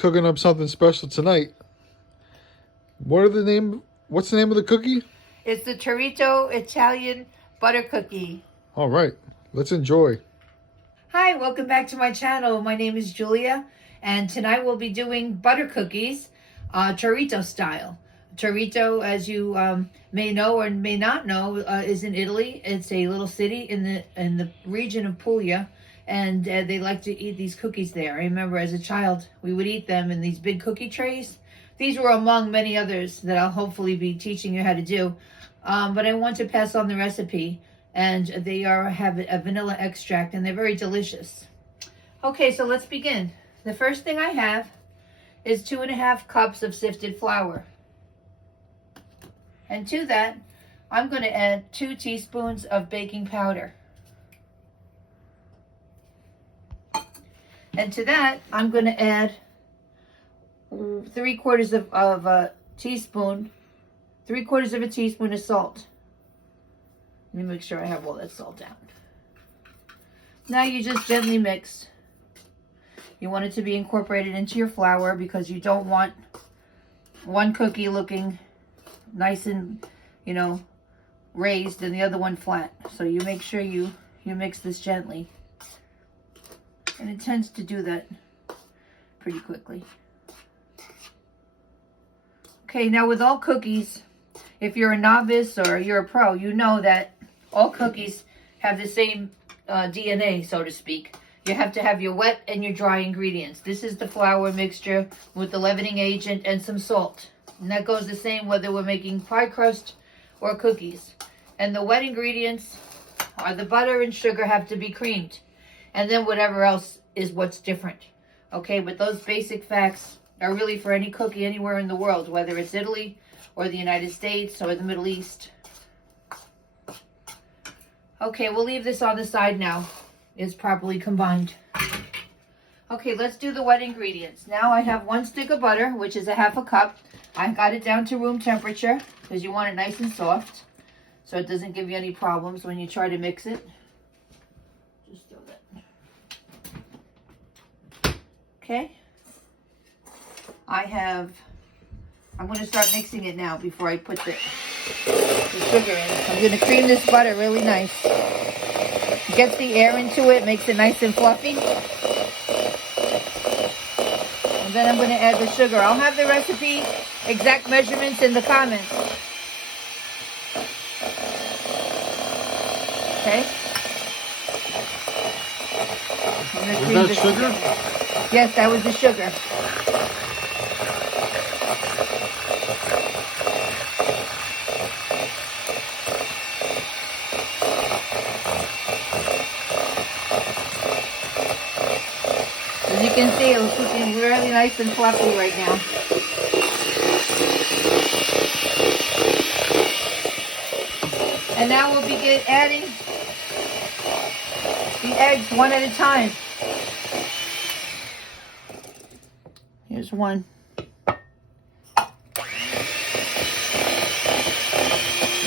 cooking up something special tonight. What's the name of the cookie? It's the Toritto Italian butter cookie. All right, let's enjoy. Hi, welcome back to my channel. My name is Julia, and tonight we'll be doing butter cookies, Toritto style. Toritto, as you may know or may not know, is in Italy. It's a little city in the region of Puglia, and they like to eat these cookies there. I remember as a child, we would eat them in these big cookie trays. These were among many others that I'll hopefully be teaching you how to do. But I want to pass on the recipe, and they have a vanilla extract, and they're very delicious. Okay, so let's begin. The first thing I have is 2.5 cups of sifted flour. And to that, I'm going to add 2 teaspoons of baking powder. And to that, I'm going to add 3/4 of a teaspoon of salt. Let me make sure I have all that salt down. Now you just gently mix. You want it to be incorporated into your flour because you don't want one cookie looking nice and, raised and the other one flat. So you make sure you mix this gently. And it tends to do that pretty quickly. Okay, now with all cookies, if you're a novice or you're a pro, you know that all cookies have the same DNA, so to speak. You have to have your wet and your dry ingredients. This is the flour mixture with the leavening agent and some salt. And that goes the same whether we're making pie crust or cookies. And the wet ingredients are the butter and sugar have to be creamed. And then whatever else is what's different. Okay, but those basic facts are really for any cookie anywhere in the world, whether it's Italy or the United States or the Middle East. Okay, we'll leave this on the side now. It's properly combined. Okay, let's do the wet ingredients. Now I have 1 stick of butter, which is 1/2 cup. I got it down to room temperature because you want it nice and soft so it doesn't give you any problems when you try to mix it. Just throw that. Okay. I'm going to start mixing it now before I put the sugar in. I'm going to cream this butter really nice. It gets the air into it, makes it nice and fluffy. And then I'm going to add the sugar. I'll have the recipe, exact measurements in the comments. Okay. Was that sugar? Yes, that was the sugar. As you can see, it's looking really nice and fluffy right now. And now we'll begin adding the eggs one at a time. Here's one. I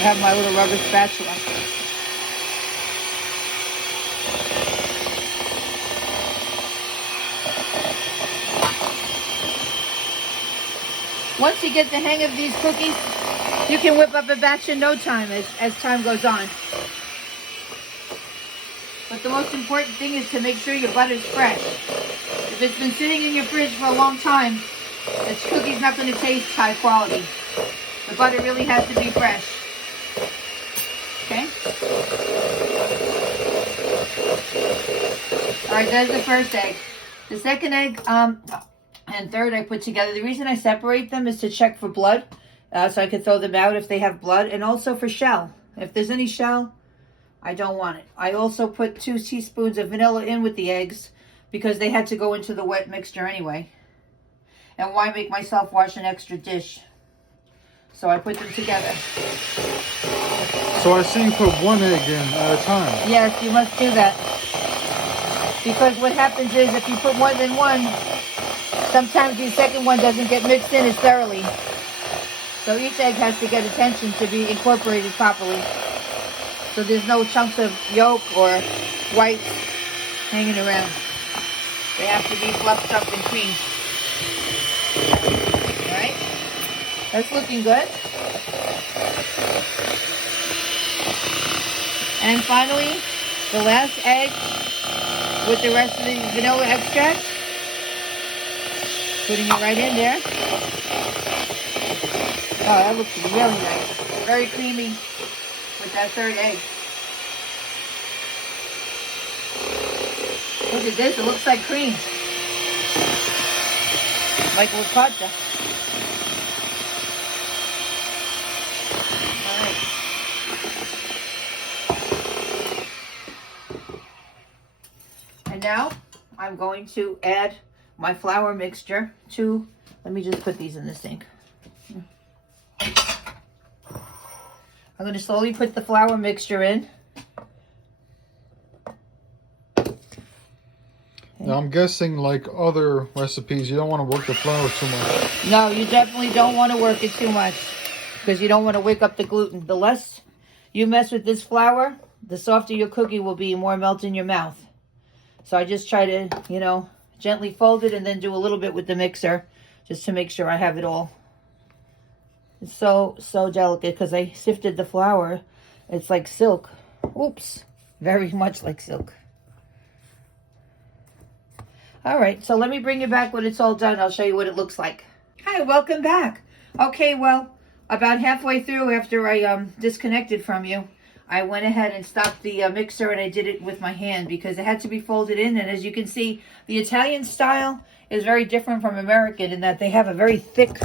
have my little rubber spatula. Once you get the hang of these cookies, you can whip up a batch in no time as time goes on. But the most important thing is to make sure your butter's fresh. If it's been sitting in your fridge for a long time, the cookie's not going to taste high quality. The butter really has to be fresh. Okay? Alright, there's the first egg. The second egg and third I put together. The reason I separate them is to check for blood, so I can throw them out if they have blood, and also for shell. If there's any shell, I don't want it. I also put 2 teaspoons of vanilla in with the eggs because they had to go into the wet mixture anyway. And why make myself wash an extra dish? So I put them together. So I see you put 1 egg in at a time. Yes, you must do that. Because what happens is if you put more than 1, sometimes the second one doesn't get mixed in as thoroughly. So each egg has to get attention to be incorporated properly. So there's no chunks of yolk or white hanging around. They have to be fluffed up and creamed. That's looking good. And finally, the last egg with the rest of the vanilla extract. Putting it right in there. Oh, that looks really nice. Very creamy with that third egg. Look at this, it looks like cream. Like ricotta. All right. And now I'm going to add my flour mixture to, let me just put these in the sink. I'm going to slowly put the flour mixture in. Now I'm guessing, like other recipes, you don't want to work the flour too much. No, you definitely don't want to work it too much because you don't want to wake up the gluten. The less you mess with this flour, the softer your cookie will be, more melt in your mouth. So I just try to, you know, gently fold it and then do a little bit with the mixer just to make sure I have it all. It's so delicate because I sifted the flour. It's like silk. Oops, very much like silk. All right, so let me bring you back when it's all done. I'll show you what it looks like. Hi, welcome back. Okay, well, about halfway through after I disconnected from you, I went ahead and stopped the mixer and I did it with my hand because it had to be folded in. And as you can see, the Italian style is very different from American in that they have a very thick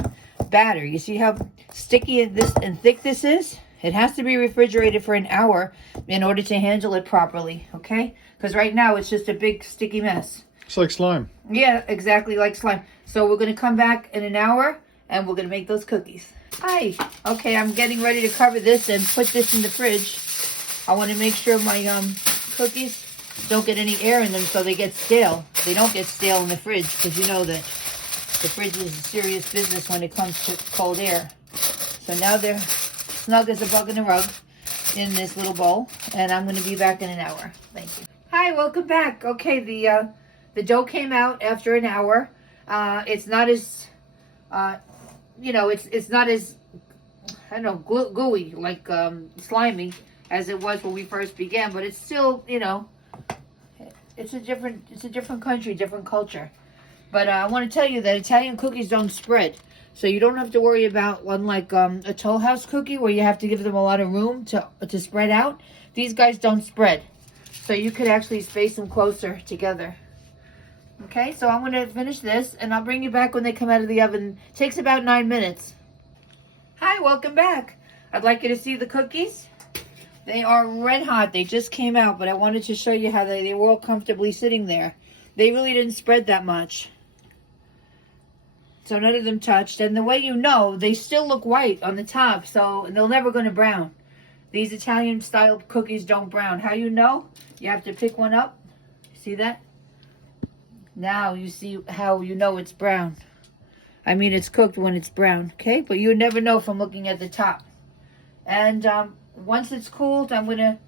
batter. You see how sticky and thick this is? It has to be refrigerated for an hour in order to handle it properly, okay? Because right now it's just a big sticky mess. It's like slime. Yeah, exactly like slime. So we're going to come back in an hour and we're going to make those cookies. Hi. Okay, I'm getting ready to cover this and put this in the fridge. I want to make sure my cookies don't get any air in them so they get stale. They don't get stale in the fridge because you know that the fridge is a serious business when it comes to cold air. So now they're snug as a bug in a rug in this little bowl. And I'm going to be back in an hour. Thank you. Hi, welcome back. Okay, the dough came out after an hour. It's not as, you know, it's not as, I don't know, gooey, like slimy as it was when we first began. But it's still, you know, it's a different country, different culture. But I want to tell you that Italian cookies don't spread. So you don't have to worry about, unlike a Toll House cookie where you have to give them a lot of room to spread out. These guys don't spread. So you could actually space them closer together. Okay, so I'm going to finish this and I'll bring you back when they come out of the oven. It takes about 9 minutes. Hi, welcome back. I'd like you to see the cookies. They are red hot. They just came out, but I wanted to show you how they were all comfortably sitting there. They really didn't spread that much. So none of them touched. And the way you know, they still look white on the top, so they're never going to brown. These Italian style cookies don't brown. How you know? You have to pick one up. See that? Now you see how you know it's brown. I mean, it's cooked when it's brown, okay? But you never know from looking at the top. And once it's cooled, I'm gonna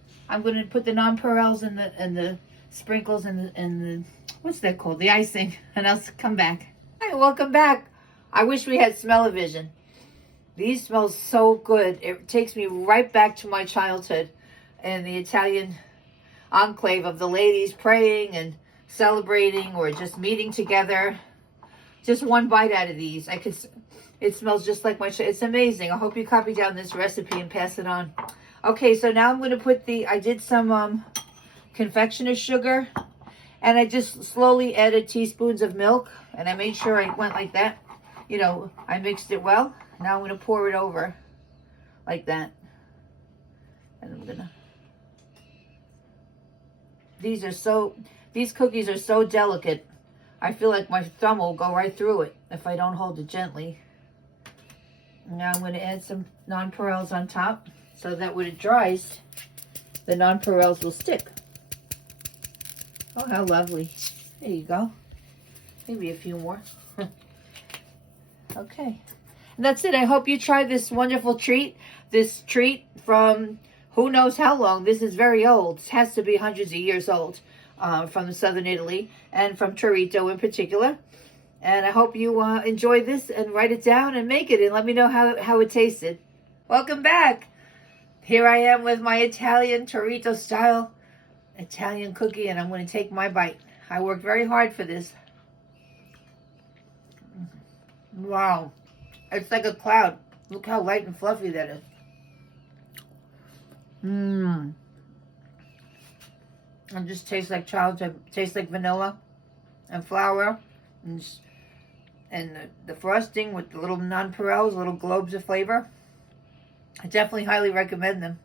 put the nonpareils and the sprinkles and the what's that called? The icing, and I'll come back. Hi, welcome back. I wish we had smell-o-vision. These smell so good. It takes me right back to my childhood and the Italian enclave of the ladies praying and celebrating or just meeting together. Just one bite out of these. It smells just like it's amazing. I hope you copy down this recipe and pass it on. Okay, so now I'm going to put I did some confectioner's sugar and I just slowly added teaspoons of milk and I made sure I went like that. You know, I mixed it well. Now I'm going to pour it over like that. And I'm going to... These cookies are so delicate. I feel like my thumb will go right through it if I don't hold it gently. Now I'm going to add some nonpareils on top so that when it dries, the nonpareils will stick. Oh, how lovely. There you go. Maybe a few more. Okay. And that's it. I hope you try this wonderful treat. This treat from who knows how long. This is very old. It has to be hundreds of years old. From southern Italy and from Toritto in particular. And I hope you enjoy this and write it down and make it and let me know how it tasted. Welcome back. Here I am with my Italian Toritto style Italian cookie, and I'm going to take my bite. I worked very hard for this. Wow. It's like a cloud. Look how light and fluffy that is. Mmm. It just tastes like childhood. It tastes like vanilla and flour and the frosting with the little nonpareils, little globes of flavor. I definitely highly recommend them.